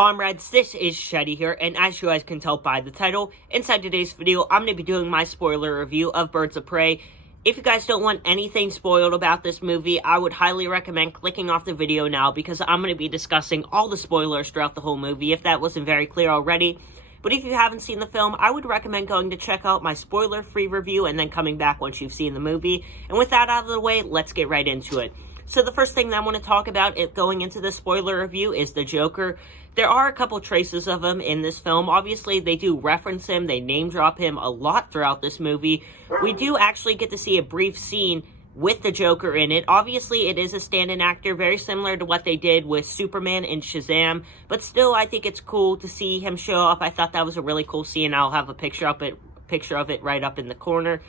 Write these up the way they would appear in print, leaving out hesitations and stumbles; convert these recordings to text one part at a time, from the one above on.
Comrades, this is Shetty here, and as you guys can tell by the title, inside today's video, I'm going to be doing my spoiler review of Birds of Prey. If you guys don't want anything spoiled about this movie, I would highly recommend clicking off the video now, because I'm going to be discussing all the spoilers throughout the whole movie, if that wasn't very clear already. But if you haven't seen the film, I would recommend going to check out my spoiler-free review, and then coming back once you've seen the movie. And with that out of the way, let's get right into it. So the first thing that I want to talk about going into the spoiler review is the Joker. There are a couple traces of him in this film. Obviously, they do reference him. They name drop him a lot throughout this movie. We do actually get to see a brief scene with the Joker in it. Obviously, it is a stand-in actor, very similar to what they did with Superman and Shazam. But still, I think it's cool to see him show up. I thought that was a really cool scene. I'll have a picture of it right up in the corner.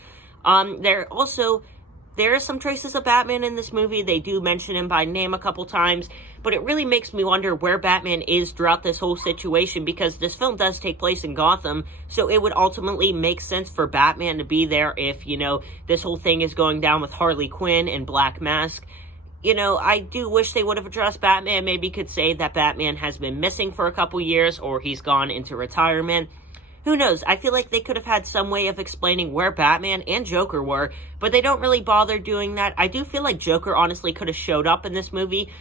There are some traces of Batman in this movie. They do mention him by name a couple times, but it really makes me wonder where Batman is throughout this whole situation, because this film does take place in Gotham, so it would ultimately make sense for Batman to be there if, this whole thing is going down with Harley Quinn and Black Mask. I do wish they would have addressed Batman. Maybe could say that Batman has been missing for a couple years, or he's gone into retirement. Who knows? I feel like they could have had some way of explaining where Batman and Joker were, but they don't really bother doing that. I do feel like Joker honestly could have showed up in this movie.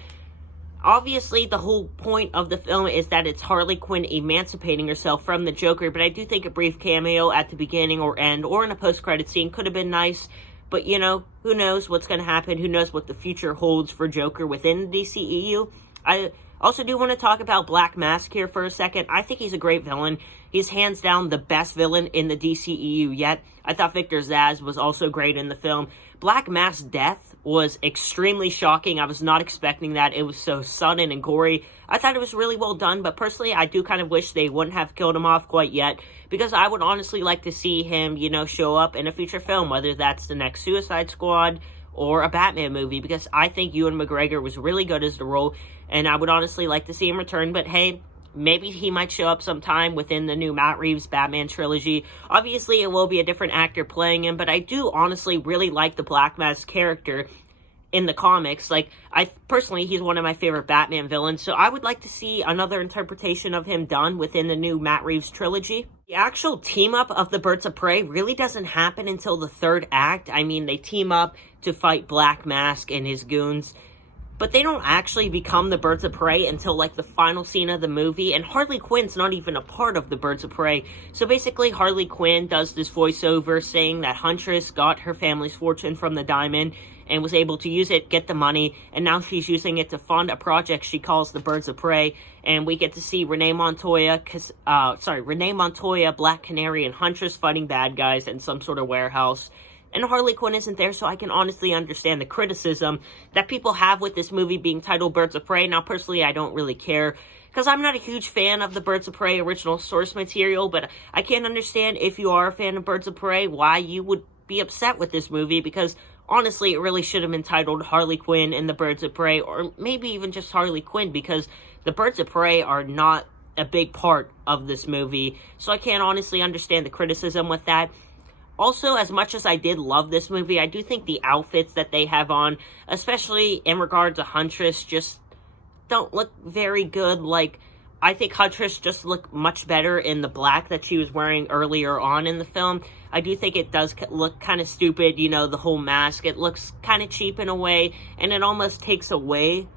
Obviously, the whole point of the film is that it's Harley Quinn emancipating herself from the Joker, but I do think a brief cameo at the beginning or end, or in a post-credit scene, could have been nice. But, who knows what's going to happen? Who knows what the future holds for Joker within the DCEU? I also do want to talk about Black Mask here for a second. I think he's a great villain. He's hands down the best villain in the DCEU yet. I thought Victor Zsasz was also great in the film. Black Mask's death was extremely shocking. I was not expecting that. It was so sudden and gory. I thought it was really well done, but personally, I do kind of wish they wouldn't have killed him off quite yet, because I would honestly like to see him, show up in a future film, whether that's the next Suicide Squad or a Batman movie, because I think Ewan McGregor was really good as the role, and I would honestly like to see him return. But hey, maybe he might show up sometime within the new Matt Reeves Batman trilogy. Obviously, it will be a different actor playing him, but I do honestly really like the Black Mask character in the comics. Personally, he's one of my favorite Batman villains, so I would like to see another interpretation of him done within the new Matt Reeves trilogy. The actual team-up of the Birds of Prey really doesn't happen until the third act. I mean, they team up to fight Black Mask and his goons, but they don't actually become the Birds of Prey until, the final scene of the movie, and Harley Quinn's not even a part of the Birds of Prey. So basically, Harley Quinn does this voiceover saying that Huntress got her family's fortune from the diamond and was able to use it, get the money, and now she's using it to fund a project she calls the Birds of Prey, and we get to see Renee Montoya, Black Canary, and Huntress fighting bad guys in some sort of warehouse. And Harley Quinn isn't there, so I can honestly understand the criticism that people have with this movie being titled Birds of Prey. Now, personally, I don't really care, because I'm not a huge fan of the Birds of Prey original source material, but I can't understand, if you are a fan of Birds of Prey, why you would be upset with this movie, because honestly, it really should have been titled Harley Quinn and the Birds of Prey, or maybe even just Harley Quinn, because the Birds of Prey are not a big part of this movie, so I can't honestly understand the criticism with that. Also, as much as I did love this movie, I do think the outfits that they have on, especially in regard to Huntress, just don't look very good. I think Huntress just looked much better in the black that she was wearing earlier on in the film. I do think it does look kind of stupid, the whole mask. It looks kind of cheap in a way, and it almost takes away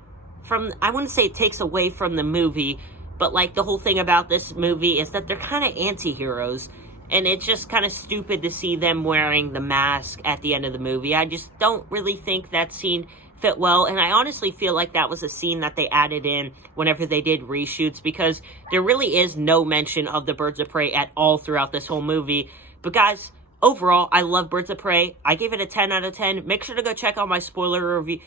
from, I wouldn't say it takes away from the movie, but the whole thing about this movie is that they're kind of anti-heroes. And it's just kind of stupid to see them wearing the mask at the end of the movie. I just don't really think that scene fit well. And I honestly feel like that was a scene that they added in whenever they did reshoots, because there really is no mention of the Birds of Prey at all throughout this whole movie. But guys, overall, I love Birds of Prey. I gave it a 10 out of 10. Make sure to go check out my spoiler-free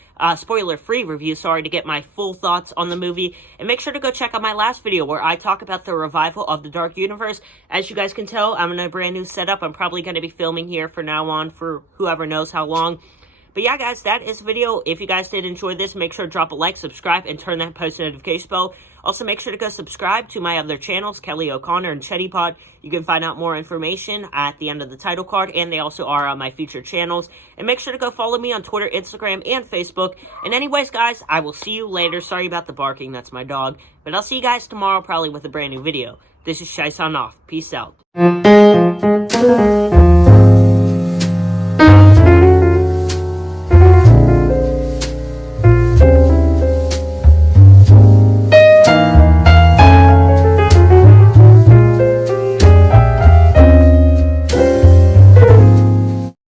review, to get my full thoughts on the movie. And make sure to go check out my last video where I talk about the revival of the Dark Universe. As you guys can tell, I'm in a brand new setup. I'm probably going to be filming here from now on for whoever knows how long. But yeah, guys, that is the video. If you guys did enjoy this, make sure to drop a like, subscribe, and turn that post notification bell. Also, make sure to go subscribe to my other channels, Kelly O'Connor and Chetty Pod. You can find out more information at the end of the title card, and they also are on my future channels. And make sure to go follow me on Twitter, Instagram, and Facebook. And anyways, guys, I will see you later. Sorry about the barking, that's my dog. But I'll see you guys tomorrow, probably with a brand new video. This is Shai signing off. Peace out.